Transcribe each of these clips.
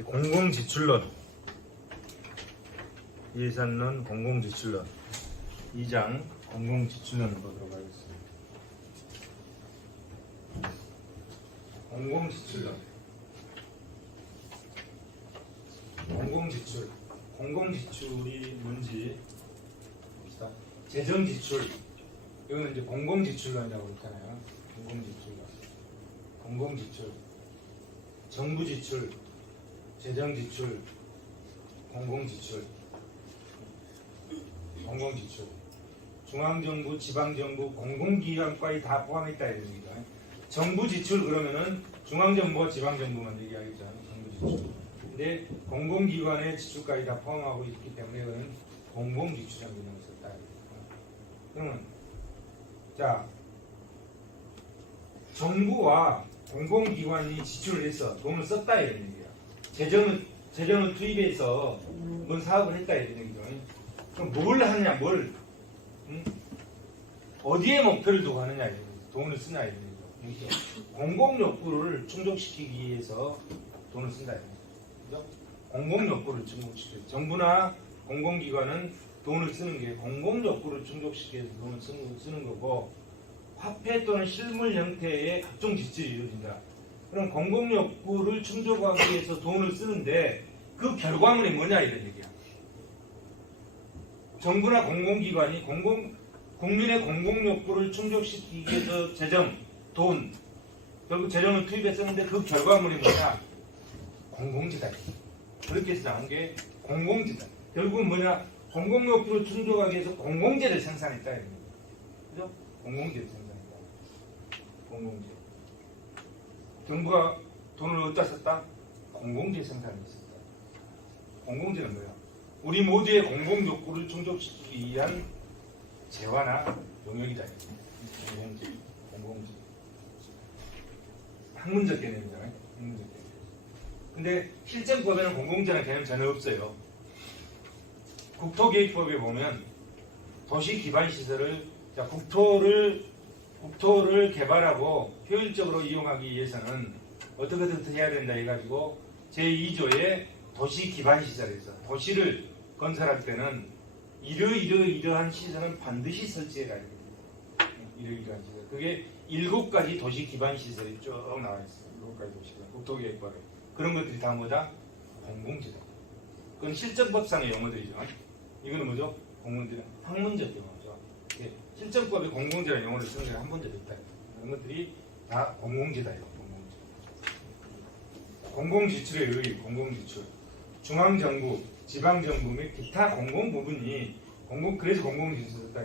이제 공공지출론, 예산론, 공공지출론 2장 공공지출론을 보도록 하겠습니다. 공공지출론, 공공지출이 뭔지 봅시다. 재정지출, 이거는 이제 공공지출론이라고 그러잖아요. 공공지출, 정부지출, 재정지출, 공공지출, 중앙정부, 지방정부, 공공기관과에 다 포함했다 이런 얘기죠. 정부지출 그러면은 중앙정부와 지방정부만 얘기하겠죠. 정부지출. 근데 공공기관의 지출까지 다 포함하고 있기 때문에 이거는 공공지출이라는 개념을 썼다. 그러면 자, 정부와 공공기관이 지출을 해서 돈을 썼다 이런 얘기야. 재정을 투입해서 뭔 사업을 했다 이런 얘기죠. 그럼 뭘 하느냐, 어디에 목표를 두고 하느냐 이런 얘기죠. 돈을 쓰냐 이런 얘기죠. 공공욕구를 충족시키기 위해서 돈을 쓴다 이런 얘기죠. 공공욕구를 충족시키기. 정부나 공공기관은 돈을 쓰는 게 공공욕구를 충족시키기 위해서 돈을 쓰는 거고, 화폐 또는 실물 형태의 각종 지출이 이루어진다. 그럼 공공욕구를 충족하기 위해서 돈을 쓰는데 그 결과물이 뭐냐 이런 얘기야. 정부나 공공기관이 국민의 공공욕구를 충족시키기 위해서 돈, 결국 재정을 투입해 썼는데 그 결과물이 뭐냐? 공공재다. 그렇게 해서 나온 게 공공재다. 결국은 뭐냐? 공공욕구를 충족하기 위해서 공공재를 생산했다. 이런 얘기야. 그죠? 공공재를 생산했다. 공공재. 정부가 돈을 어디다 썼다? 공공재 생산에 썼다. 공공재는 뭐야? 우리 모두의 공공욕구를 충족시키기 위한 재화나 용역이다. 공공재. 학문적 개념이잖아요. 학문적 개념. 근데 실정법에는 공공재라는 개념 전혀 없어요. 국토계획법에 보면 도시 기반 시설을, 국토를 개발하고 효율적으로 이용하기 위해서는 어떻게 해야 된다 해가지고 제2조의 도시 기반 시설에서 도시를 건설할 때는 이러한 시설은 반드시 설치해야 됩니다. 이러한 시설. 그게 7가지 도시 기반 시설이 쭉 나와 있어요. 7가지 도시 기반. 국토계획법에. 그런 것들이 다 뭐다? 공공재다. 그건 실정법상의 용어들이죠. 이거는 뭐죠? 공공재는 학문적 용어죠. 실정법에 공공재라는 용어를 쓰는 게 한 번도 없다. 이런 것들이 다 공공재다. 공공지출의 의의, 공공지출. 중앙정부, 지방정부 및 기타 공공 부분이 그래서 공공지출을 썼다.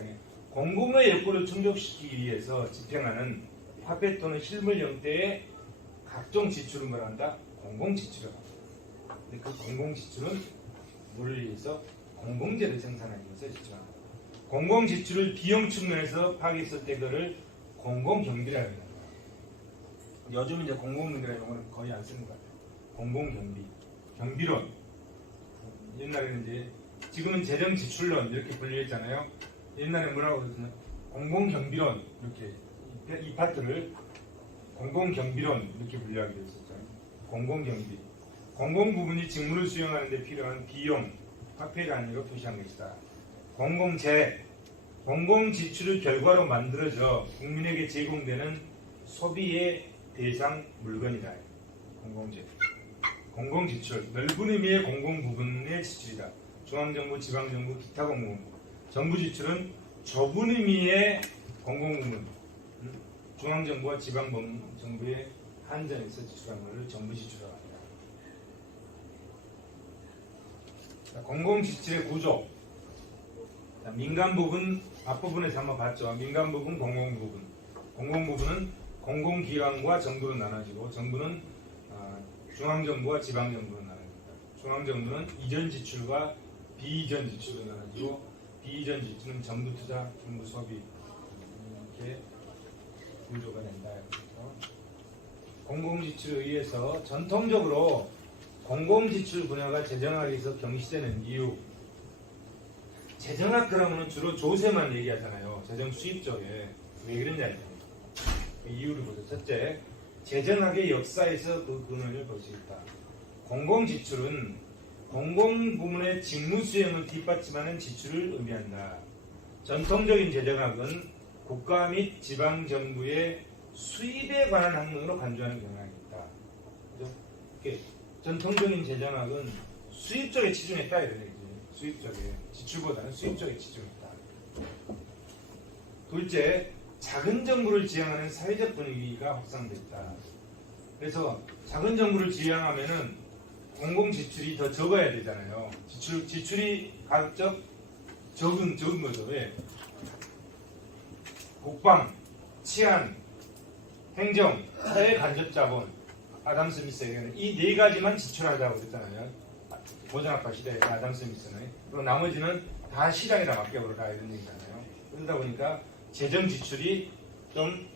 공공의 욕구를 충족시키기 위해서 집행하는 화폐 또는 실물 형태의 각종 지출을 말한다. 공공지출이라고 합니다. 근데 그 공공지출은 뭐를 위해서? 공공재를 생산하기 위해서 지출합니다. 공공지출을 비용 측면에서 파악했을 때 그거를 공공경비라고 합니다. 요즘 이제 공공경비라는 용어는 거의 안 쓰는 것 같아요. 공공경비, 경비론. 옛날에는 이제, 지금은 재정지출론 이렇게 분류했잖아요. 옛날에 뭐라고 그랬냐? 공공경비론, 이렇게 이 파트를 공공경비론 이렇게 분류하기로 했었잖아요. 공공경비, 공공부문이 직무를 수행하는 데 필요한 비용, 화폐 단위로 표시한 것이다. 공공재, 공공지출의 결과로 만들어져 국민에게 제공되는 소비의 대상 물건이다. 공공재. 공공지출, 넓은 의미의 공공부분의 지출이다. 중앙정부, 지방정부, 기타 공공부. 정부지출은 좁은 의미의 공공부문, 중앙정부와 지방정부의 한정에서 지출한 것을 정부지출이라고 합니다. 공공지출의 구조. 민간부분, 앞부분에서 한번 봤죠. 민간부분, 공공부분. 공공부분은 공공기관과 정부로 나눠지고, 정부는 중앙정부와 지방정부로 나눠집니다. 중앙정부는 이전 지출과 비이전 지출로 나눠지고, 비이전 지출은 정부 투자, 정부 소비, 이렇게 구조가 된다. 공공지출에 의해서 전통적으로 공공지출 분야가 재정학에서 경시되는 이유. 재정학 그러면 주로 조세만 얘기하잖아요. 재정 수입 쪽에. 왜 그러냐. 그 이유를 보죠. 첫째, 재정학의 역사에서 그 근원을 볼 수 있다. 공공지출은 공공부문의 직무수행을 뒷받침하는 지출을 의미한다. 전통적인 재정학은 국가 및 지방정부의 수입에 관한 항목으로 간주하는 경향이 있다. 그죠? 전통적인 재정학은 수입 쪽에 치중했다 이런 얘기지. 수입 쪽에 지출보다는 수입 쪽에 치중했다. 둘째, 작은 정부를 지향하는 사회적 분위기가 확산됐다. 그래서 작은 정부를 지향하면은 공공 지출이 더 적어야 되잖아요. 지출이 가급적 적은 거죠. 왜? 국방, 치안, 행정, 사회 간접 자본, 아담 스미스에게는 이 네 가지만 지출하자고 그랬잖아요. 고전학파 시대에 아담 스미스는. 그리고 나머지는 다 시장에다 맡겨버려라 이런 얘기잖아요. 그러다 보니까 재정 지출이 좀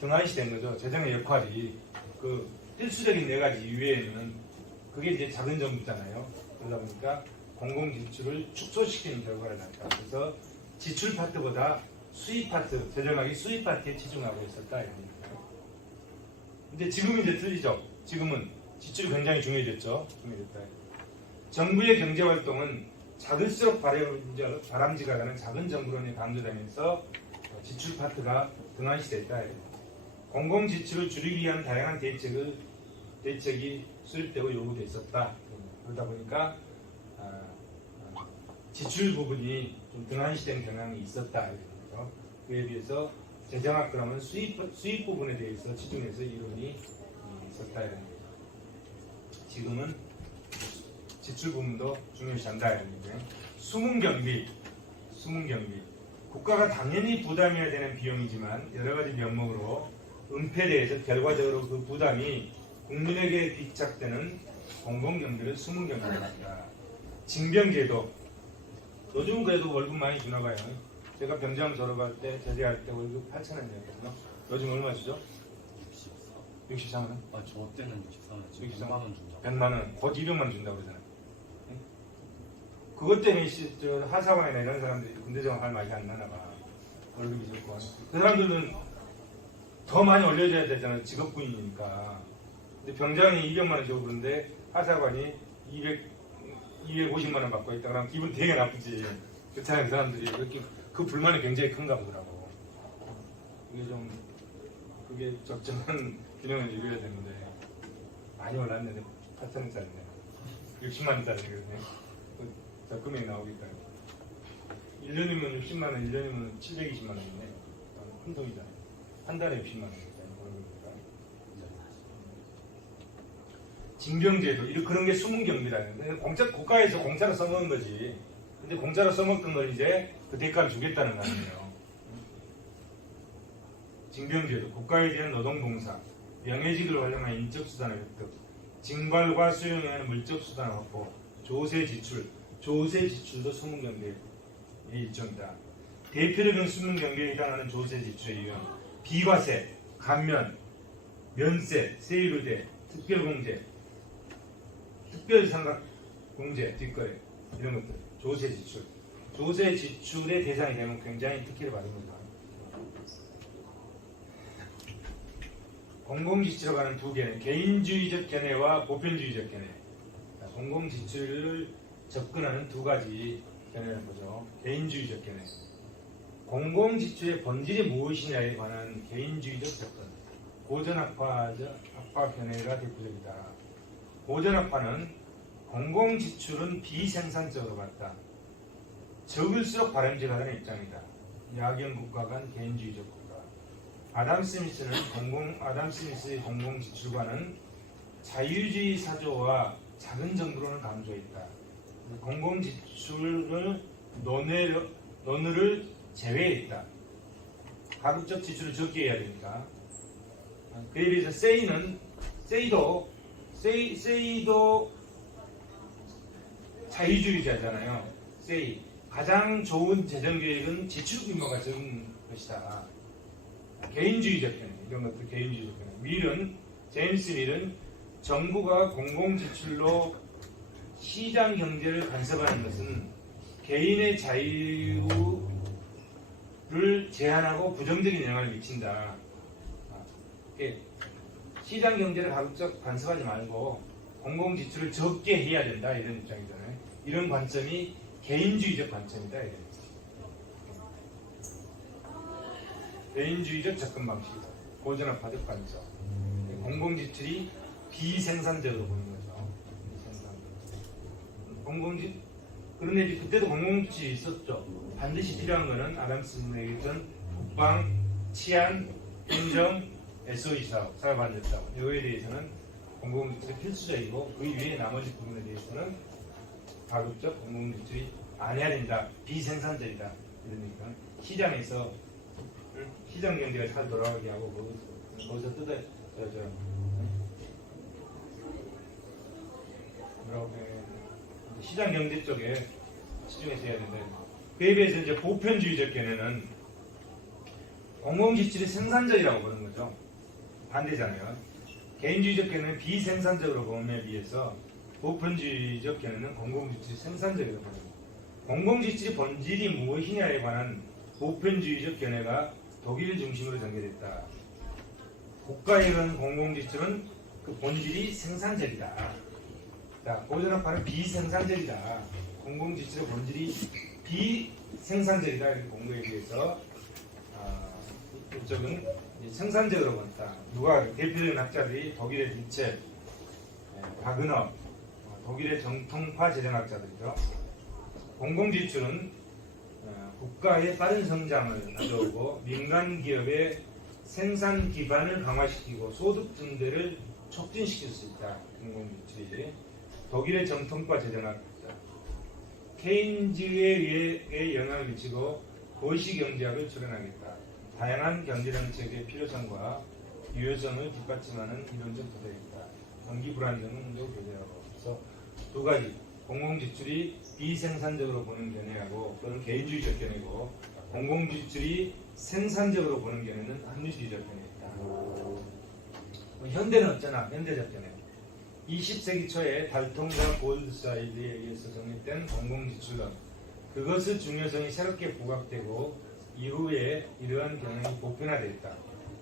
등한시된 거죠. 재정의 역할이 그 필수적인 네 가지 이외에는 그게 이제 작은 정부잖아요. 그러다 보니까 공공 지출을 축소시키는 결과를 낳았다. 그래서 지출 파트보다 수입 파트, 재정학이 수입 파트에 치중하고 있었다 이런 얘기예요. 근데 지금은 이제 틀리죠. 지금은 지출이 굉장히 중요해졌죠. 중요해졌다. 정부의 경제 활동은 작을수록 바람직하다는 작은 정부론이 강조되면서 지출 파트가 등한시됐다. 공공 지출을 줄이기 위한 다양한 대책이 수립되고 요구되어 있었다. 그러다 보니까 지출 부분이 좀 등한시된 경향이 있었다. 그에 비해서 재정학 그러면 수입 부분에 대해서 치중해서 이론이 있었다. 지금은 지출 부분도 중요시한다. 수문경비. 국가가 당연히 부담해야 되는 비용이지만 여러 가지 면목으로 은폐돼서 결과적으로 그 부담이 국민에게 뒷착되는 공공경비를 수문경비라고 합니다. 징병제도. 요즘은 그래도 월급 많이 주나 봐요. 제가 병장 졸업할 때, 제대할 때 월급 8,000원이었거든요. 요즘 얼마 주죠? 64만 원? 아, 저 때는 64만 64만 100만 원 준다. 100만 원, 곧 200만 준다고 그러잖아요. 그것 때문에 하사관이나 이런 사람들이 군대정을 할 맛이 안 나나 봐. 월급이 적고. 그 사람들은 더 많이 올려줘야 되잖아요. 직업군이니까. 근데 병장이 200만 원 주고 그런데 하사관이 250만 원 받고 있다 그러면 기분 되게 나쁘지. 그렇잖아요. 그 사람들이. 이렇게 그 불만이 굉장히 큰가 보더라고. 그게 적정한 균형을 이루어야 되는데 많이 올랐는데 8,000원짜리네. 60만 원짜리거든요. 자, 금액이 나오겠다. 1년이면 60만 원, 1년이면 720만 원이네. 큰 돈이잖아요. 한 달에 60만 원이니까. 징병제도, 그런 게 수문경비라는 거예요. 국가에서 공짜로 써먹은 거지. 근데 공짜로 써먹던 걸 이제 그 대가를 주겠다는 거 아니에요. 징병제도, 국가에 대한 노동봉사, 명예직을 활용한 인적수단의 획득, 징발과 수용에 하는 물적수단 확보, 조세지출도 수문경비의 일종이다. 대표적인 수문경비에 해당하는 조세지출의 유형, 비과세, 감면, 면세, 세율우대, 특별공제, 특별삼각공제, 뒷거래 이런 것들, 조세지출. 조세지출의 대상이 되면 굉장히 특혜를 받은 겁니다. 공공지출에 관한 두 개념, 개인주의적 견해와 보편주의적 견해. 공공지출을 접근하는 두 가지 견해를 보죠. 개인주의적 견해. 공공지출의 본질이 무엇이냐에 관한 개인주의적 접근. 고전학파 견해가 대표적이다. 고전학파는 공공지출은 비생산적으로 봤다. 적을수록 바람직하다는 입장이다. 야경국가 간 개인주의적 국가. 아담 스미스의 공공지출과는 자유주의 사조와 작은 정부론을 강조했다. 공공지출을 논의를 제외했다. 가급적 지출을 적게 해야 되니까. 그에 비해서 세이도 자유주의자잖아요. 가장 좋은 재정계획은 지출 규모가 적은 것이다. 개인주의적 견해, 이런 것들 개인주의적 견해. 제임스 밀은 정부가 공공지출로 시장 경제를 간섭하는 것은 개인의 자유를 제한하고 부정적인 영향을 미친다. 시장 경제를 가급적 간섭하지 말고 공공지출을 적게 해야 된다 이런 입장이잖아요. 이런 관점이 개인주의적 관점이다 이런. 개인주의적 접근 방식이다. 고전화파적 관점. 공공지출이 비생산적으로 보는 거죠. 그런데 이제 그때도 공공지출이 있었죠. 반드시 필요한 거는 아담스가 얘기했던 국방, 치안, 행정, SOE 사업, 사업안전사업 이거에 대해서는 공공지출이 필수적이고 그 이외의 나머지 부분에 대해서는 가급적 공공지출이 안 해야 된다. 비생산적이다. 이러니까 시장에서 시장 경제가 잘 돌아가게 하고 거기서 시장 경제 쪽에 집중해서 해야 된다. 그에 비해서 이제 보편주의적 견해는 공공지출이 생산적이라고 보는 거죠. 반대잖아요. 개인주의적 견해는 비생산적으로 보험에 비해서 보편주의적 견해는 공공지출이 생산적이라고 보는 거죠. 공공지출의 본질이 무엇이냐에 관한 보편주의적 견해가 독일 중심으로 전개됐다. 국가에 의한 공공지출은 그 본질이 생산적이다. 자, 고전학파는 비생산적이다. 공공지출의 본질이 비생산적이다. 이렇게 본 거에 비해서 이쪽은 생산적으로 본다. 누가 대표적인 학자들이 독일의 빈체, 바그너, 독일의 정통파 재정학자들이죠. 공공지출은 국가의 빠른 성장을 가져오고 민간 기업의 생산 기반을 강화시키고 소득 증대를 촉진시킬 수 있다. 공공지출이 독일의 정통파 재정학자 케인즈에 의해 영향을 미치고 거시경제학을 출연하겠다. 다양한 경제정책의 필요성과 유효성을 뒷받침하는 이론적 도대이다. 경기 불안정을 교제하고 그래서 두 가지 공공지출이 비생산적으로 보는 견해하고 또는 개인주의적 견해고 공공지출이 생산적으로 보는 견해는 합리주의적 견해이다. 현대는 어쩌나 현대적 견해 20세기 초에 달통과 골드사이드에 의해서 정립된 공공지출론 그것의 중요성이 새롭게 부각되고 이후에 이러한 경향이 보편화되었다.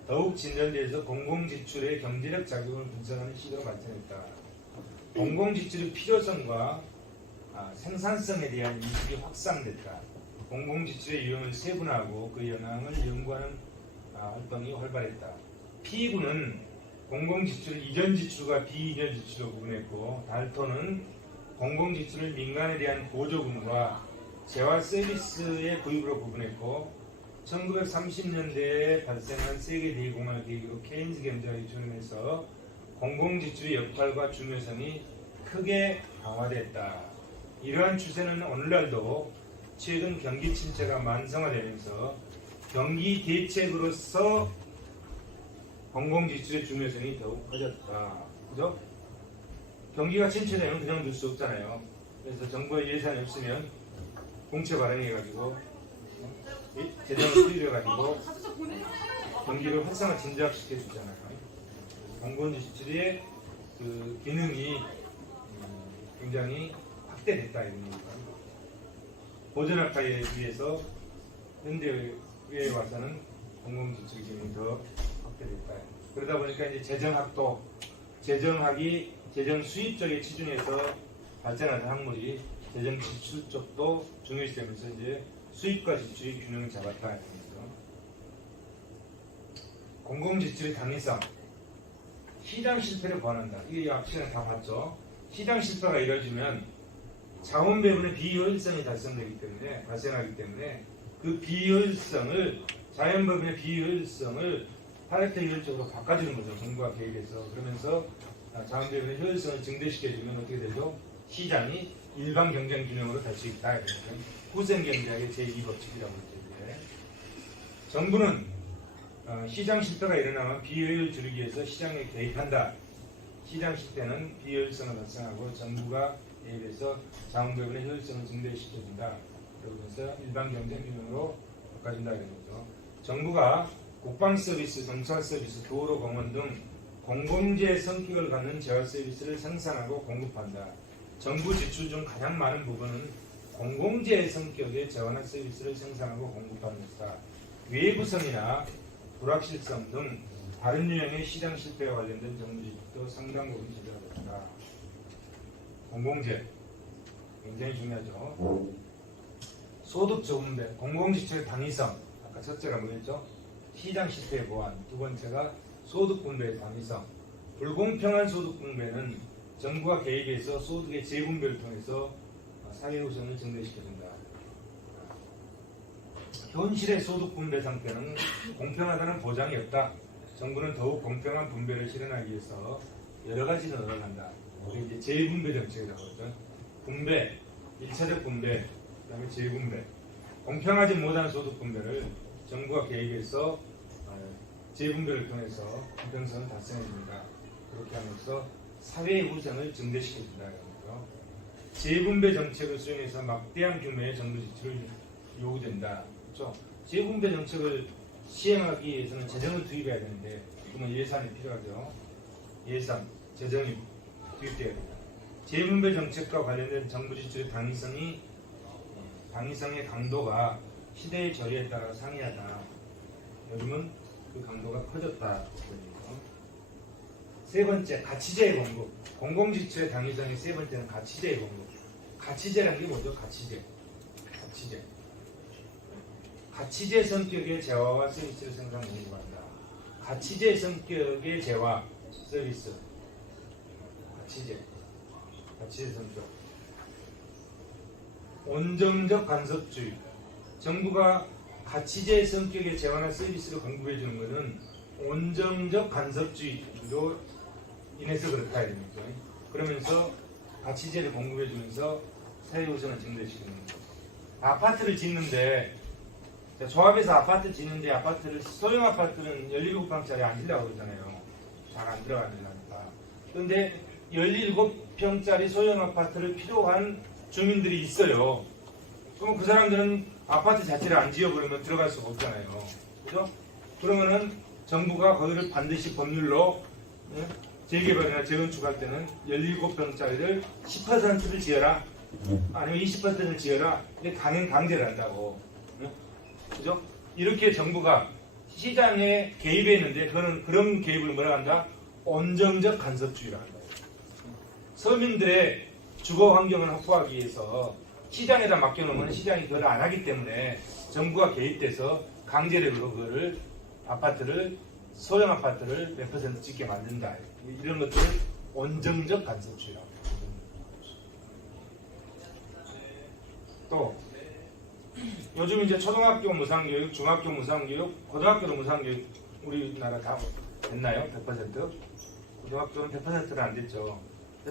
더욱 진전돼서 공공지출의 경제적 작용을 분석하는 시도로 발전했다. 공공지출의 필요성과 생산성에 대한 인식이 확산됐다. 공공지출의 유형을 세분화하고 그 영향을 연구하는 활동이 활발했다. 피구는 공공지출을 이전지출과 비이전지출로 구분했고 달톤은 공공지출을 민간에 대한 보조금과 재화 서비스의 구입으로 구분했고 1930년대에 발생한 세계 대공황을 계기로 케인즈 경제학이 출현해서 공공지출의 역할과 중요성이 크게 강화됐다. 이러한 추세는 오늘날도 최근 경기 침체가 만성화되면서 경기 대책으로서 공공지출의 중요성이 더욱 커졌다. 그죠? 경기가 침체되면 그냥 둘 수 없잖아요. 그래서 정부의 예산이 없으면 공채 발행해가지고 재정을 수립해가지고 경기를 활성화 진작시켜 주잖아요. 공공지출의 그 기능이 굉장히 확대됐다 이런 얘기입니다. 고전학파에 비해서 현대에 와서는 공공지출 기능이 더 확대됐다. 그러다 보니까 이제 재정학이 재정 수입 쪽에 치중해서 발전하는 학문이 재정 지출 쪽도 중요시되면서 이제 수입과 지출의 균형을 잡았다. 이런 거죠. 공공지출의 당위성, 시장 실패를 보완한다. 이게 앞 시간에 다 봤죠. 시장 실패가 이루어지면 자원 배분의 비효율성이 발생하기 때문에 그 비효율성을 자연 배분의 비효율성을 파레토 효율적으로 바꿔주는 거죠. 정부가 개입해서 그러면서 자원 배분의 효율성을 증대시켜주면 어떻게 되죠? 시장이 일반 경쟁 균형으로 갈 수 있다. 후생 경제학의 제2법칙이라고 그러죠. 정부는 시장 실패가 일어나면 비효율을 줄이기 위해서 시장에 개입한다. 시장 실패는 비효율성을 발생하고 정부가 개입해서 자원 배분의 효율성을 증대시켜준다. 그러면서 일반 경쟁 균형으로 바꿔준다. 이런 거죠. 정부가 국방 서비스, 정찰 서비스, 도로 공원 등 공공재 성격을 갖는 재화 서비스를 생산하고 공급한다. 정부 지출 중 가장 많은 부분은 공공재 성격의 재화나 서비스를 생산하고 공급하는 것이다. 외부성이나 불확실성 등 다른 유형의 시장 실패와 관련된 정부 지출도 상당 부분 제재가 됐다. 공공재 굉장히 중요하죠. 소득 저분배, 공공지출의 당위성. 아까 첫째가 뭐였죠? 시장 시스템의 보완. 두 번째가 소득 분배의 당위성. 불공평한 소득 분배는 정부가 개입해서 소득의 재분배를 통해서 사회 우선을 증대시켜준다. 현실의 소득 분배 상태는 공평하다는 보장이 없다. 정부는 더욱 공평한 분배를 실현하기 위해서 여러 가지 노력을 한다. 우리 이제 재분배 정책이라고 하죠. 분배, 1차적 분배, 그다음에 재분배. 공평하지 못한 소득 분배를 정부가 개입해서 재분배를 통해서 공평성을 달성해줍니다. 그렇게 하면서 사회의 우선을 증대시켜준다. 재분배 정책을 수행해서 막대한 규모의 정부 지출을 요구된다. 그렇죠? 재분배 정책을 시행하기 위해서는 재정을 투입해야 되는데 그러면 예산이 필요하죠. 예산, 재정이 투입돼야 됩니다. 재분배 정책과 관련된 정부 지출의 당위성의 강도가 시대의 저리에 따라 상이하다. 요즘은 그 강도가 커졌다. 세 번째, 가치제의 공급. 공공지출의 당위성의 세 번째는 가치제의 공급. 가치제라는 게 뭐죠? 가치제. 가치제 성격의 재화와 서비스를 생산 공급한다. 가치제 성격의 재화, 서비스. 가치제 성격. 온정적 간섭주의. 정부가 가치제 성격의 재화나 서비스를 공급해 주는 것은 온정적 간섭주의로 인해서 그렇다 이겁니다. 그러면서 가치제를 공급해 주면서 사회 우선을 증대시키는 거죠. 아파트를 짓는데 조합에서 아파트 짓는데 아파트를 소형 아파트는 17평짜리 안 지려고 그러잖아요. 잘 안 들어가니까. 그런데 17평짜리 소형 아파트를 필요한 주민들이 있어요. 그럼 그 사람들은 아파트 자체를 안 지어버리면 들어갈 수가 없잖아요. 그죠? 그러면은 정부가 거기를 반드시 법률로 재개발이나 재건축할 때는 17평짜리를 10%를 지어라. 아니면 20%를 지어라. 이게 강제를 한다고. 그죠? 이렇게 정부가 시장에 개입했는데 그런 개입을 뭐라 한다? 온정적 간섭주의라 한다. 서민들의 주거 환경을 확보하기 위해서 시장에다 맡겨놓으면 시장이 그걸 안 하기 때문에 정부가 개입돼서 강제력으로 그거를 소형 아파트를 몇 퍼센트 짓게 만든다. 이런 것들을 온정적 간섭주의라고 합니다. 또 요즘 이제 초등학교 무상교육, 중학교 무상교육, 고등학교도 무상교육 우리나라 다 됐나요? 100%? 고등학교는 100%는 안 됐죠.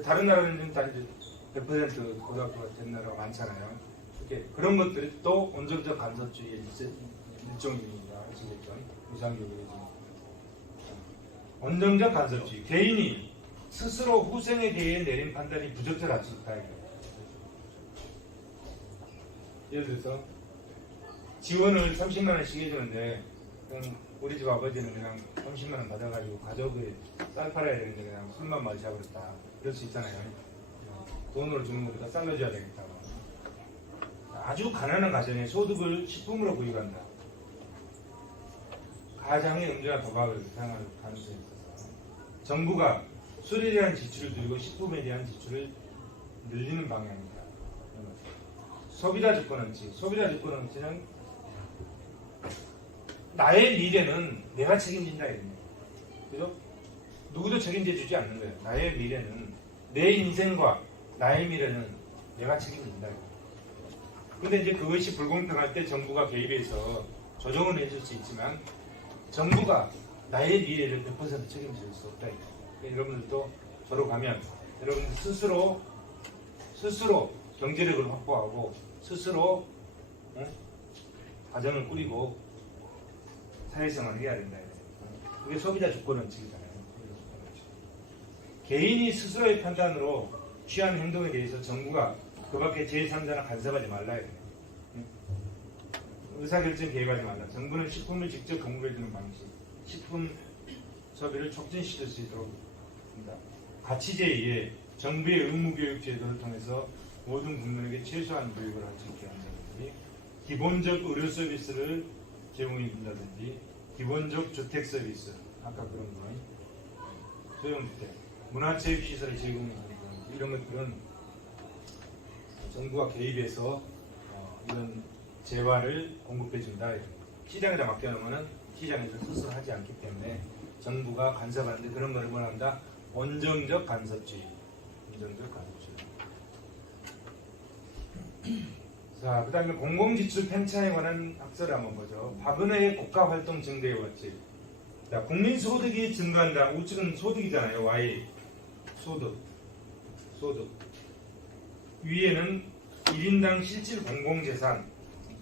다른 나라는 다 이제 100% 고등학교가 된 나라가 많잖아요. 이렇게 그런 것들이 또 온정적 간섭주의의 일종입니다. 아시겠죠? 무상교육이. 온정적 간섭주의. 개인이 스스로 후생에 대해 내린 판단이 부적절할 수 있다. 예를 들어서 지원을 30만 원씩 해주는데 우리 집 아버지는 그냥 30만 원 받아가지고 가족을 쌀 팔아야 되는데 그냥 술만 마셔버렸다. 그럴 수 있잖아요. 돈으로 주는 것보다 쌀로 줘야 되겠다. 아주 가난한 가정에 소득을 식품으로 구입한다. 가장의 음주나 도박을 사용할 가능성이 있어서 정부가 술에 대한 지출을 늘리고 식품에 대한 지출을 늘리는 방향입니다. 소비자 주권원칙. 소비자 주권원칙은 나의 미래는 내가 책임진다 이겁니다. 그죠? 누구도 책임져 주지 않는 거예요. 나의 미래는 내 인생과 나의 미래는 내가 책임진다. 근데 이제 그것이 불공평할 때 정부가 개입해서 조정을 해줄 수 있지만 정부가 나의 미래를 100% 책임질 수 없다. 여러분들도 저로 가면 여러분들 스스로 경제력을 확보하고 스스로 가정을 꾸리고 사회생활을 해야 된다. 그게 소비자 주권원칙이잖아요. 개인이 스스로의 판단으로 취한 행동에 대해서 정부가 그 밖에 제3자나 간섭하지 말라. 의사결정 개입하지 말라. 정부는 식품을 직접 공급해주는 방식, 식품 소비를 촉진시킬 수 있도록 합니다. 가치제에 의해 정부의 의무교육 제도를 통해서 모든 국민에게 최소한 교육을 할 수 있게 한다든지, 기본적 의료 서비스를 제공해 준다든지, 기본적 주택 서비스, 아까 그런 거, 소형주택, 문화체육시설을 제공해 준다든지, 이런 것들은 정부가 개입해서 이런 재화를 공급해준다. 시장에다 맡겨놓으면 시장에서 스스로 하지 않기 때문에 정부가 간섭하는데 그런 걸 원한다. 원정적 간섭주의. 원정적 간섭주의. 자, 그 다음에 공공지출 편차에 관한 학설을 한번 보죠. 박은혜의 국가활동 증대의 원칙. 자, 국민소득이 증가한다. 우측은 소득이잖아요. Y. 소득. 위에는 1인당 실질 공공재산.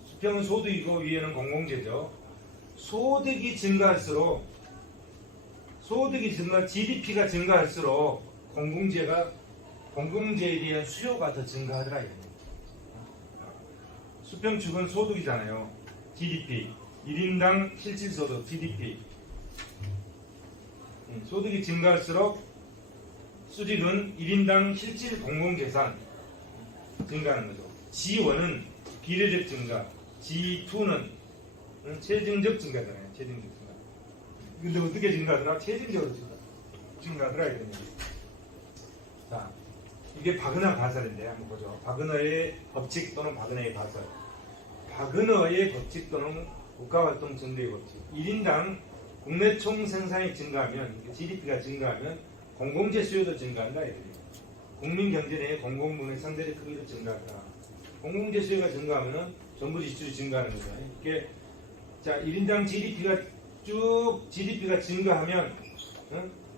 수평은 소득이고 위에는 공공재죠. 소득이 증가할수록 GDP가 증가할수록 공공재에 대한 수요가 더 증가하더라. 수평축은 소득이잖아요. GDP. 1인당 실질소득 GDP. 소득이 증가할수록 수직은 1인당 실질 공공재산 증가하는 거죠. G1은 비례적 증가, G2는 체증적 증가잖아요. 체증적 증가. 근데 어떻게 증가하더라? 체증적으로 증가하더라. 이거는. 자, 이게 박은하 가설인데 한번 보죠. 박은하의 법칙 또는 박은하의 가설. 박은하의 법칙 또는 국가활동 증대의 법칙. 1인당 국내 총 생산이 증가하면, GDP가 증가하면 공공재 수요도 증가한다. 국민 경제 내의 공공분의 상대적 크기도 증가한다. 공공재 수요가 증가하면 정부 지출이 증가하는 거죠. 이게 자 1인당 GDP가 증가하면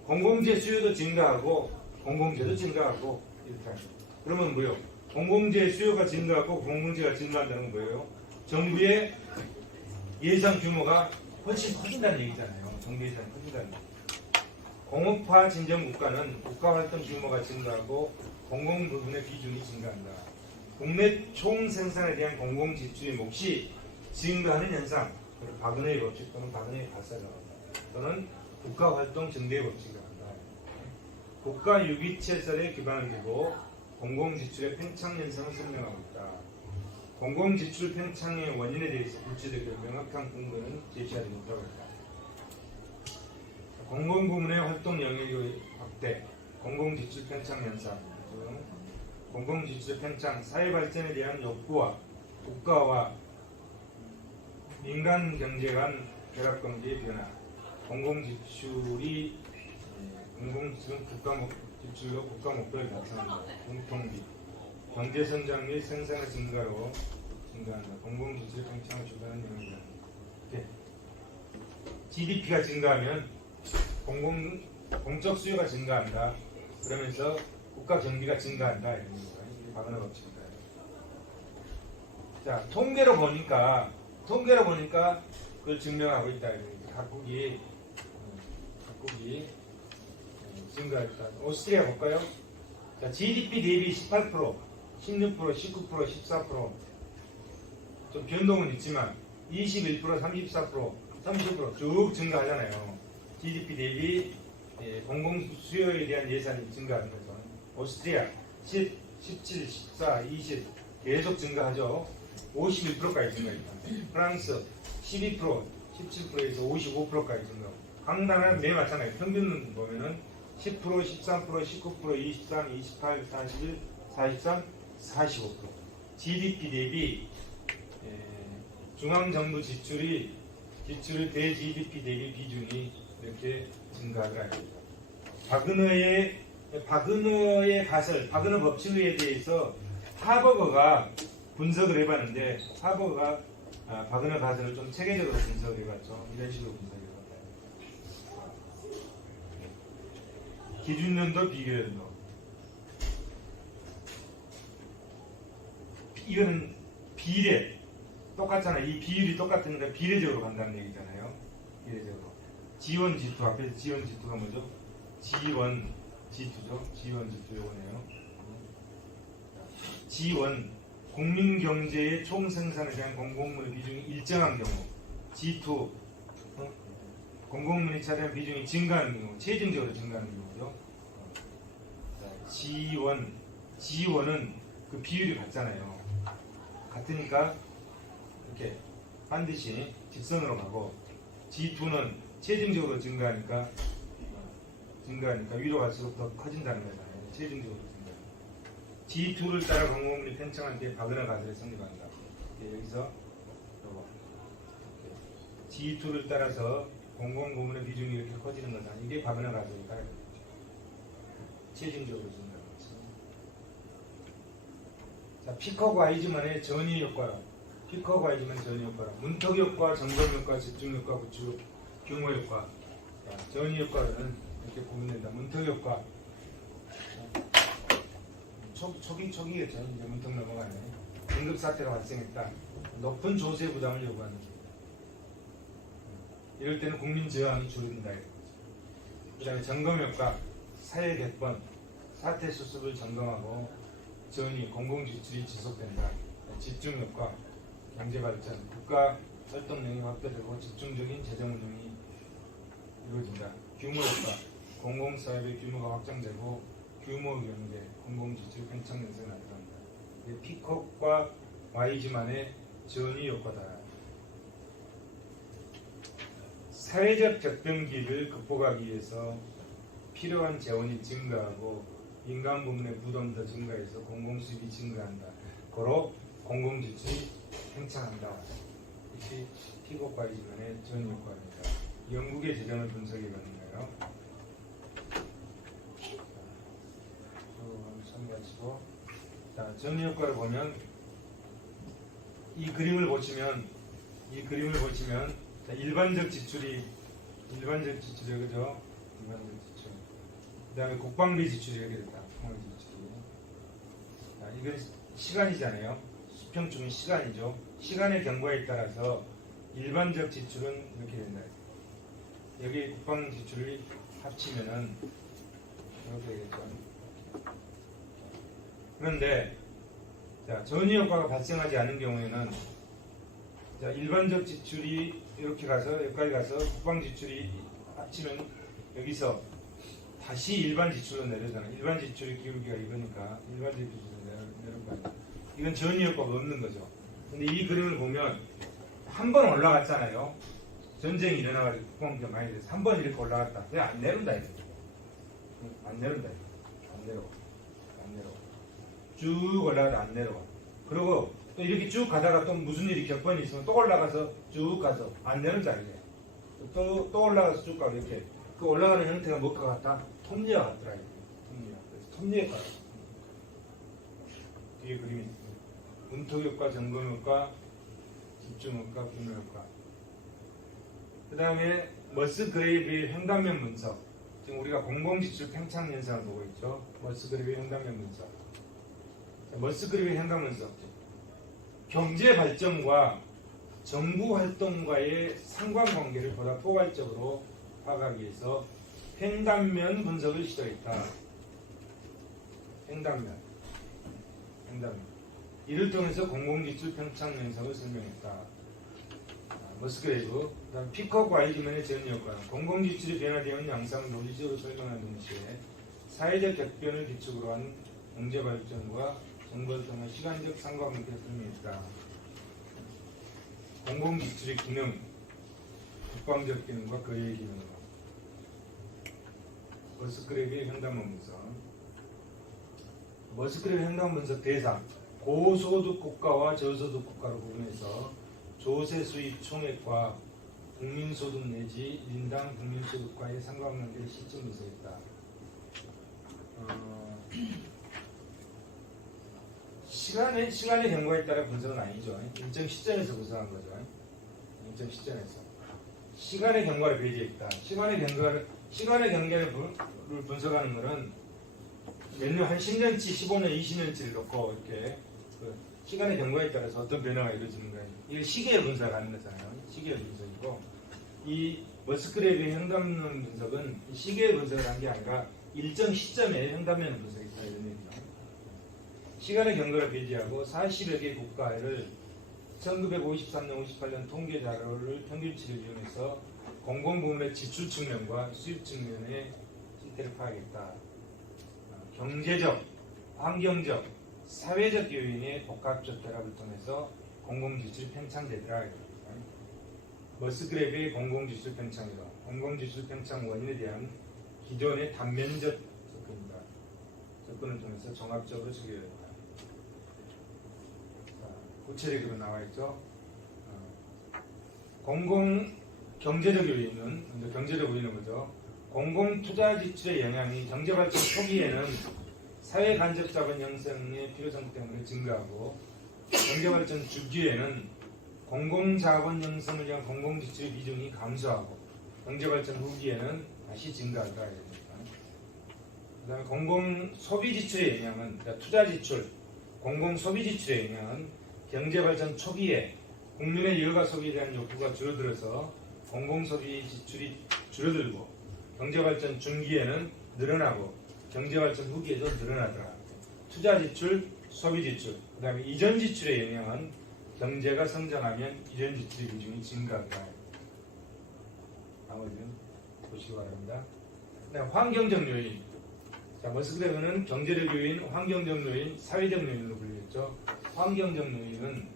공공재 수요도 증가하고 공공재도 증가하고 이렇게 하죠. 그러면 뭐요? 공공재 수요가 증가하고 공공재가 증가한다는 건 뭐예요? 정부의 예산 규모가 훨씬 커진다는 얘기잖아요. 정부 예산이 커진다는 얘기. 공업화 진정 국가는 국가활동 규모가 증가하고 공공 부분의 비중이 증가한다. 국내 총 생산에 대한 공공 지출의 몫이 증가하는 현상, 박은혜의 법칙 또는 박은혜의 가설이라고 합니다. 또는 국가활동 증대의 법칙이라고 합니다. 국가 유기체설에 기반을 두고 공공 지출의 팽창 현상을 설명하고 있다. 공공 지출 팽창의 원인에 대해서 구체적이고 명확한 근거는 제시하지 못하고 있다. 공공부문의 활동 영역의 확대, 공공지출 팽창 현상 등 공공지출 팽창, 사회발전에 대한 욕구와 국가와 민간 경제 간 결합관계의 변화, 공공지출이 국가 지출로 국가 목표를 달성한다. 공통비, 경제성장 및 생산의 증가로 증가한다. 공공지출 팽창을 주도하는 영역이다. GDP가 증가하면 공적 수요가 증가한다. 그러면서 국가 경비가 증가한다. 이런 거예요. 박은하 법칙입니다. 자, 통계로 보니까 그걸 증명하고 있다. 각국이 증가했다. 오스트리아 볼까요? 자, GDP 대비 18%, 16%, 19%, 14%. 좀 변동은 있지만 21%, 34%, 30% 쭉 증가하잖아요. GDP 대비 공공 수요에 대한 예산이 증가하는 거죠. 오스트리아 10, 17, 14, 20 계속 증가하죠. 51%까지 증가합니다. 프랑스 12%, 17%에서 55%까지 증가. 각 나라는 매일 마찬가지예요. 평균 보면은 10%, 13%, 19%, 23, 28, 41, 43, 45%. GDP 대비 중앙정부 지출의 대 GDP 대비 비중이 이렇게 증가를 하게 됩니다. 박은하의 가설, 박은하 법칙에 대해서 하버거가 분석을 해봤는데 하버거가 박은하 가설을 좀 체계적으로 분석을 해봤죠. 이런 식으로 분석을 해봤어요. 기준연도, 비교연도. 이거는 비례. 똑같잖아요. 이 비율이 똑같으니까 비례적으로 간다는 얘기잖아요. 비례적으로. G1, G2 앞에서 G1, G2가 뭐죠? G1, G2죠. G1, G2 요거네요. G1 국민경제의 총생산에 대한 공공물의 비중이 일정한 경우, G2 공공물이 차지하는 비중이 증가하는 경우, 체증적으로 증가하는 경우죠. G1은 그 비율이 같잖아요. 같으니까 이렇게 반드시 직선으로 가고, G2는 체증적으로 증가하니까 위로 갈수록 더 커진다는 거잖아요. 체증적으로 증가. G2를 따라 공공분이 팽창할 때 박은하 가설이 성립한다. 여기서 G2를 따라서 공공부문의 비중이 이렇게 커지는 것은 이게 박은하 가설이다. 체증적으로 생각하는 거죠. 자, 피커 과이즈만의 전위 효과라. 피커 과이즈만 전위 효과라. 문턱 효과, 점검 효과, 집중 효과, 구축, 규모 효과. 자, 전위 효과는 이렇게 보면 된다. 문턱 효과. 초기겠죠. 이제 문턱 넘어가네. 긴급 사태가 발생했다. 높은 조세 부담을 요구하는. 이럴 때는 국민 저항이 줄어든다. 그 다음에 점검 효과. 사회 객번, 사태 수습을 점검하고 전위, 공공 지출이 지속된다. 집중 효과, 경제 발전, 국가 활동량이 확대되고 집중적인 재정 운영이 이루어진다. 규모 효과, 공공 사업의 규모가 확장되고 규모 경제, 공공 지출 팽창 현상이 나타난다. 피컷과 Y지만의 전위 효과다. 사회적 적병기를 극복하기 위해서 필요한 재원이 증가하고 민간 부문의 부담도 증가해서 공공수입이 증가한다. 고로 공공지출이 팽창한다. 이것이 피곡과 이지만의 전 효과입니다. 영국의 재정을 분석해봤는데요. 참고하시고, 전 효과를 보면 이 그림을 보시면 일반적 지출이 그죠? 일반적 지출. 그 다음에 국방비 지출이 이렇게 됐다. 국방비 지출이. 자, 이건 시간이잖아요. 수평충이 시간이죠. 시간의 경과에 따라서 일반적 지출은 이렇게 된다. 여기 국방 지출을 합치면은 이렇게 되겠죠. 그런데 자, 전위 효과가 발생하지 않은 경우에는 자, 일반적 지출이 이렇게 가서 여기까지 가서 국방 지출이 합치면 여기서 다시 일반 지출로 내려잖아요. 일반 지출의 기울기가 이거니까 일반 지출로 내려올 거 아니에요. 이건 전위 효과가 없는 거죠. 근데 이 그림을 보면 한 번 올라갔잖아요. 전쟁이 일어나가지고 국방비가 많이 돼서 한 번 이렇게 올라갔다. 그냥 안 내려온다. 안 내려온다. 안 내려와. 쭉 올라가다 안 내려와. 그리고 또 이렇게 쭉 가다가 또 무슨 일이 격번이 있으면 또 올라가서 쭉 가서 안 내려온다. 이게. 또 올라가서 쭉 가고 이렇게. 그 올라가는 형태가 뭐가 같다? 톱니와 같더라. 톱니와. 그래서 톱니에 따라. 뒤에 그림이 있습니다. 문턱 효과, 점검 효과, 집중 효과, 분노 효과. 그 다음에 머스그레이브의 현단면 분석. 지금 우리가 공공지출 팽창 현상을 보고 있죠. 머스그레이브의 현단면 분석. 머스그레이브의 현단 분석. 경제 발전과 정부 활동과의 상관관계를 보다 포괄적으로 파악하기 위해서 횡단면 분석을 시도했다. 횡단면. 이를 통해서 공공지출 팽창 현상을 설명했다. 머스그레이브, 그다음 피컷 와이즈만의 전위 효과. 공공지출이 변화되는 양상을 논리적으로 설명한 동시에 사회적 격변을 기축으로 한 경제발전과 정부를 통한 시간적 상관관계를 설명했다. 공공지출의 기능, 국방적 기능과 거래의 기능으로. 머스그레이브의 현단면 분석. 머스그레이브 현단 분석 대상. 고소득 국가와 저소득 국가로 구분해서 조세 수입 총액과 국민소득 내지 1인당 국민소득과의 상관관계를 실증 분석했다. 시간의 경과에 따라 분석은 아니죠. 일정 시점에서 분석한 거죠. 일정 시점에서. 시간의 경과를 배제했다. 시간의 경과를 분석하는 것은 몇 년, 한 10년치, 15년, 20년치를 놓고 이렇게 그 시간의 경과에 따라서 어떤 변화가 이루어지는 거예요. 이게 시계의 분석을 하는 거잖아요. 시계의 분석이고, 이 머스그레이브의 현단면 분석은 시계의 분석을 한 게 아니라 일정 시점에 현단면 분석했다. 이런 얘기죠. 시간의 경과를 배제하고 40여 개 국가를 1953년, 58년 통계 자료를 평균치를 이용해서 공공부문의 지출 측면과 수입 측면의 실태를 파악했다. 경제적, 환경적, 사회적 요인의 복합적 결합을 통해서 공공지출이 팽창되더라. 머스그레이브의 공공지출 팽창이다. 공공지출 팽창 원인에 대한 기존의 단면적 접근이다. 접근을 통해서 종합적으로 체결했다. 구체적으로 나와 있죠. 공공 경제적 요인은 먼저 경제적 요인은 뭐죠? 공공 투자 지출의 영향이 경제 발전 초기에는 사회 간접 자본 형성의 필요성 때문에 증가하고 경제 발전 주기에는 공공 자본 형성을 위한 공공 지출의 비중이 감소하고 경제 발전 후기에는 다시 증가하다 이겁니다. 그다음에 공공 소비 지출의 영향은 그러니까 투자 지출, 공공 소비 지출의 영향은 경제 발전 초기에 국민의 여가 소비에 대한 욕구가 줄어들어서 공공 소비 지출이 줄어들고 경제 발전 중기에는 늘어나고 경제 발전 후기에도 늘어나더라. 투자 지출, 소비 지출, 그다음에 이전 지출의 영향은 경제가 성장하면 이전 지출의 비중이 증가하더라. 나머지는 보시기 바랍니다. 그다음 환경적 요인. 자, 머스크레그는 경제적 요인, 환경적 요인, 사회적 요인으로 불리겠죠. 환경적 요인은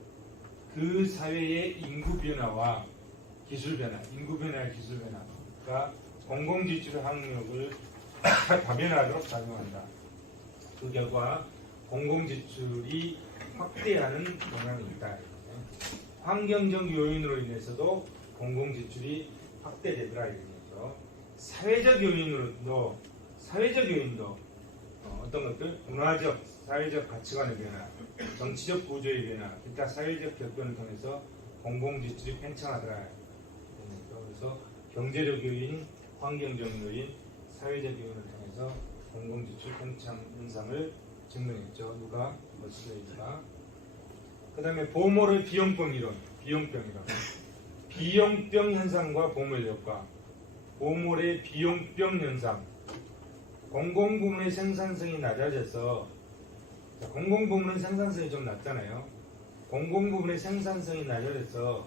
그 사회의 인구 변화와 기술 변화, 인구 변화와 기술 변화가 공공지출의 항력을 다변화하도록 작용한다. 그 결과 공공지출이 확대하는 영향이 있다. 환경적 요인으로 인해서도 공공지출이 확대되더라 이거죠. 사회적 요인도 어떤 것들 문화적, 사회적 가치관의 변화, 정치적 구조의 변화, 기타 사회적 격변을 통해서 공공지출이 팽창하더라. 그래서 경제적 요인, 환경적 요인, 사회적 요인을 통해서 공공지출 팽창 현상을 증명했죠. 누가? 머스크레이즈가. 그 다음에 보몰의 비용병 이론. 비용병 현상과 보몰 효과. 보몰의 비용병 현상. 공공부문의 생산성이 낮아져서, 공공부문은 생산성이 좀 낮잖아요. 공공부문의 생산성이 낮아져서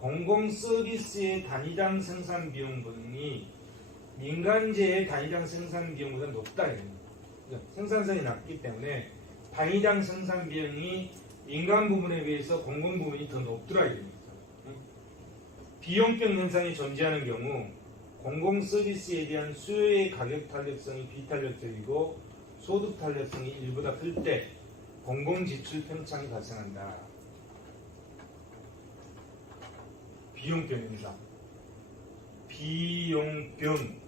공공서비스의 단위당 생산 비용분이 민간재의 단위당 생산 비용보다 높다. 생산성이 낮기 때문에 단위당 생산 비용이 민간 부분에 비해서 공공 부분이 더 높더라. 비용병 현상이 존재하는 경우 공공 서비스에 대한 수요의 가격 탄력성이 비탄력적이고 소득 탄력성이 일보다 클 때 공공 지출 팽창이 발생한다. 비용병 현상. 비용병.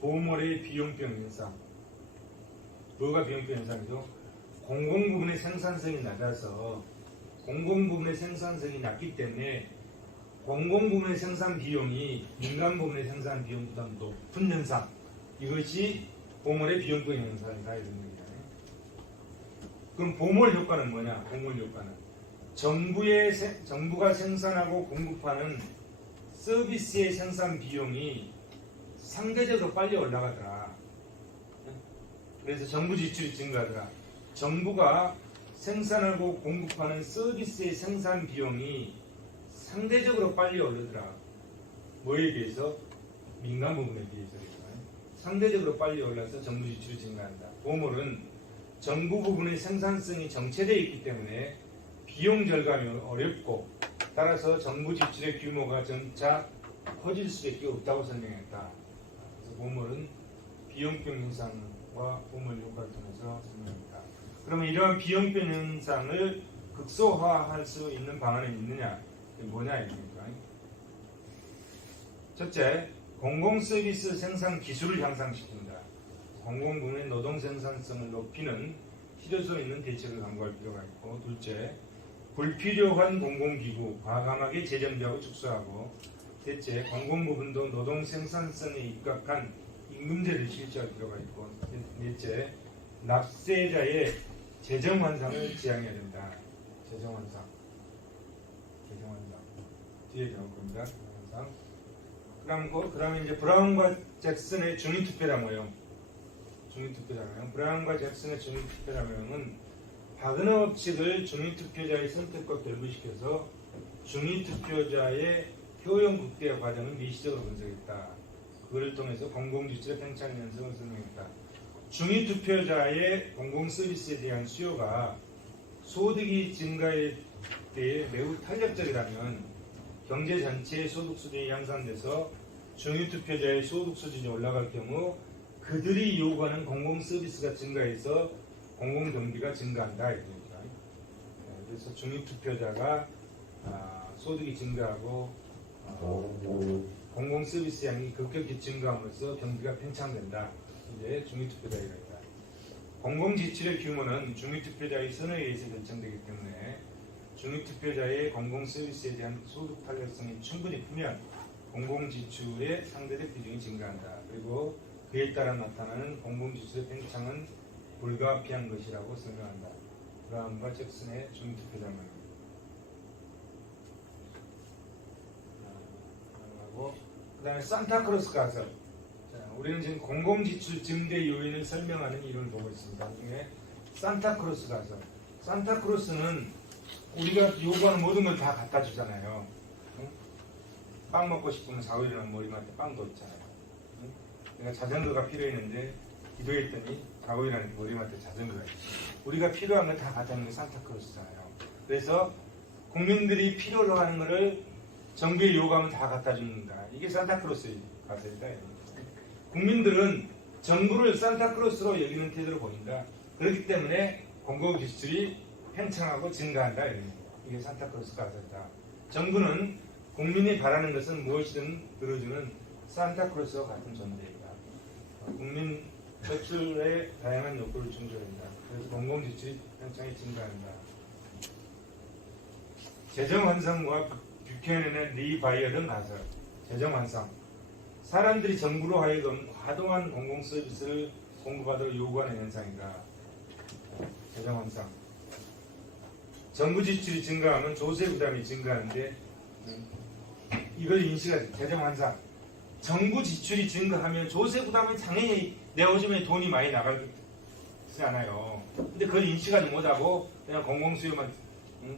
보몰의 비용병 현상. 뭐가 비용병 현상이죠? 공공 부분의 생산성이 낮아서 공공 부분의 생산성이 낮기 때문에 공공 부문의 생산 비용이 민간 부문의 생산 비용보다 높은 현상. 이것이 보몰의 비용병 현상이다. 이런 얘기예요. 그럼 보몰 효과는 뭐냐? 보몰 효과는 정부가 생산하고 공급하는 서비스의 생산 비용이 상대적으로 빨리 올라가더라. 그래서 정부 지출이 증가하더라. 정부가 생산하고 공급하는 서비스의 생산 비용이 상대적으로 빨리 오르더라. 뭐에 비해서? 민간 부분에 비해서. 상대적으로 빨리 올라서 정부 지출이 증가한다. 보몰은 정부 부분의 생산성이 정체되어 있기 때문에 비용 절감이 어렵고 따라서 정부 지출의 규모가 점차 커질 수밖에 없다고 설명했다. 그래서 보몰은 비용병 현상과 보몰 효과를 통해서 설명합니다. 그러면 이러한 비용병 현상을 극소화할 수 있는 방안이 있느냐? 뭐냐 이겁니까? 첫째, 공공서비스 생산 기술을 향상시킨다. 공공부문의 노동 생산성을 높이는 실효성 있는 대책을 강구할 필요가 있고, 둘째, 불필요한 공공기구 과감하게 재정비하고 축소하고, 셋째, 공공부문도 노동 생산성에 입각한 임금제를 실시할 필요가 있고, 넷째, 납세자의 재정 환상을 지향해야 된다. 재정 환상. 뒤에 나올 겁니다. 그 다음에 이제 브라운과 잭슨의 중위투표자모형. 브라운과 잭슨의 중위투표자모형은 바그너 법칙을 중위투표자의 선택과 결부시켜서 중위투표자의 효용 극대화 과정을 미시적으로 분석했다. 그를 통해서 공공지출의 팽창 현상을 설명했다. 중위투표자의 공공서비스에 대한 수요가 소득이 증가에 대해 매우 탄력적이라면 경제 전체의 소득 수준이 향상돼서 중위투표자의 소득 수준이 올라갈 경우 그들이 요구하는 공공 서비스가 증가해서 공공 경비가 증가한다. 그래서 중위투표자가 소득이 증가하고 공공 서비스량이 급격히 증가함으로써 경기가 팽창된다. 이제 중위투표자가 있다. 공공 지출의 규모는 중위투표자의 선호에 의해서 결정되기 때문에 중위투표자의 공공 서비스에 대한 소득 탄력성이 충분히 크면 공공 지출의 상대적 비중이 증가한다. 그리고 그에 따라 나타나는 공공 지출의 팽창은 불가피한 것이라고 설명한다. 브라움과 잭슨의 중위투표자만. 그 다음에 산타크로스 가설. 우리는 지금 공공지출 증대 요인을 설명하는 이론을 보고 있습니다. 그 중에 산타크로스 가설. 산타크로스는 우리가 요구하는 모든 걸 다 갖다 주잖아요. 응? 빵 먹고 싶으면 사오리랑 머리맡에 빵도 있잖아요. 응? 내가 자전거가 필요했는데 기도했더니 사오리랑 머리맡에 자전거가 있어요. 우리가 필요한 걸 다 갖다 주는 게 산타크로스잖아요. 그래서 국민들이 필요로 하는 것을 정부에 요구하면 다 갖다 준다. 이게 산타크로스의 가설이다. 국민들은 정부를 산타크로스로 여기는 태도를 보인다. 그렇기 때문에 공공지출이 팽창하고 증가한다. 이게 산타크로스 가설이다. 정부는 국민이 바라는 것은 무엇이든 들어주는 산타크로스와 같은 존재이다. 국민 저출의 다양한 욕구를 충족한다. 그래서 공공지출이 팽창이 증가한다. 재정환상과 뷰캐넌의 리바이어든 가설. 재정환상. 사람들이 정부로 하여금 과도한 공공서비스를 공급하도록 요구하는 현상이다. 재정환상. 정부 지출이 증가하면 조세 부담이 증가하는데 이걸 인식하지. 재정환상. 정부 지출이 증가하면 조세 부담은 당연히 내 오줌에 돈이 많이 나가지 않아요. 근데 그걸 인식하지 못하고 그냥 공공수요만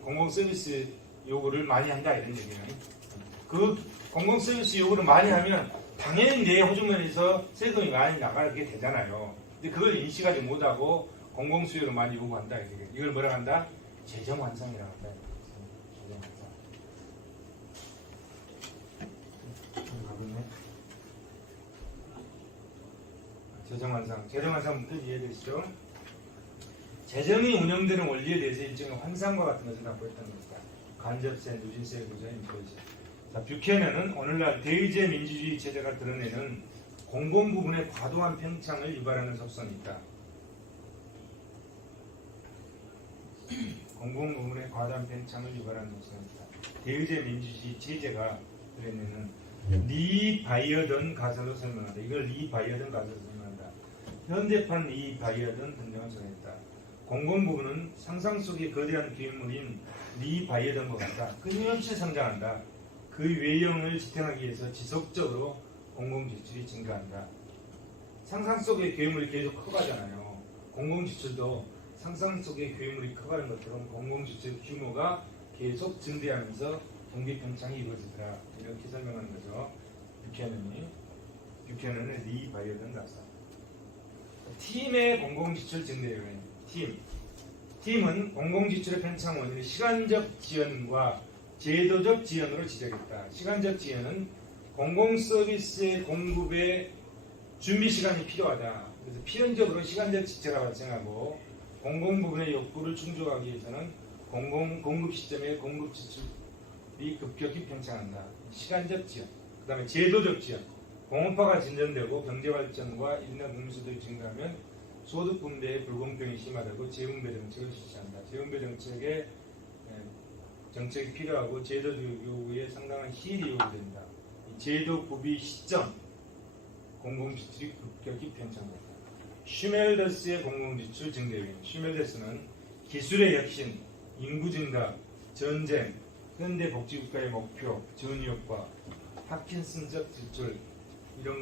공공서비스 요구를 많이 한다 이런 얘기는. 그 공공서비스 요구를 많이 하면 당연히 내 호주머니에서 세금이 많이 나가게 되잖아요. 근데 그걸 인식하지 못하고 공공수요를 많이 요구한다. 이걸 뭐라 한다? 재정환상이라고 한다. 재정환상. 재정환상부터 이해되시죠? 재정이 운영되는 원리에 대해서 일종의 환상과 같은 것을 갖고 있다는 것이다. 간접세, 누진세 구조의 인플레이션. 자, 뷰캐넌은 오늘날 대의제 민주주의 체제가 드러내는 공공 부분의 과도한 팽창을 유발하는 속성이 있다. 공공 부분의 과도한 팽창을 유발하는 속성이 있다. 대의제 민주주의 체제가 드러내는 리바이어던 가설로 설명한다. 이걸 리바이어던 가설로 설명한다. 현대판 리바이어던 등등을 정했다. 공공 부분은 상상 속의 거대한 괴물인 리바이어던과 같다. 끊임없이 성장한다. 그 외형을 지탱하기 위해서 지속적으로 공공지출이 증가한다. 상상 속의 괴물이 계속 커가잖아요. 공공지출도 상상 속의 괴물이 커가는 것처럼 공공지출 규모가 계속 증대하면서 경비 팽창이 이루어지더라. 이렇게 설명하는 거죠. 뷰캐넌의 리바이어던 가설. 팀의 공공지출 증대 요인. 팀은 공공지출의 팽창 원인을 시간적 지연과 제도적 지연으로 지적했다. 시간적 지연은 공공서비스의 공급에 준비 시간이 필요하다. 그래서 필연적으로 시간적 지체가 발생하고 공공 부분의 욕구를 충족하기 위해서는 공공 공급 시점에 공급 지출이 급격히 팽창한다. 시간적 지연. 그 다음에 제도적 지연. 공업화가 진전되고 경제발전과 인력 공수들이 증가하면 소득 분배의 불공평이 심화되고 재분배 정책을 실시한다. 재분배 정책이 필요하고 제도 요구에 상당한 희일이 요구된다. 제도 구비 시점 공공지출이 급격히 팽창된다. 슈멜더스의 공공지출 증대 요인. 슈멜더스는 기술의 혁신, 인구 증가, 전쟁, 현대 복지국가의 목표, 전유효과, 파킨슨적 지출,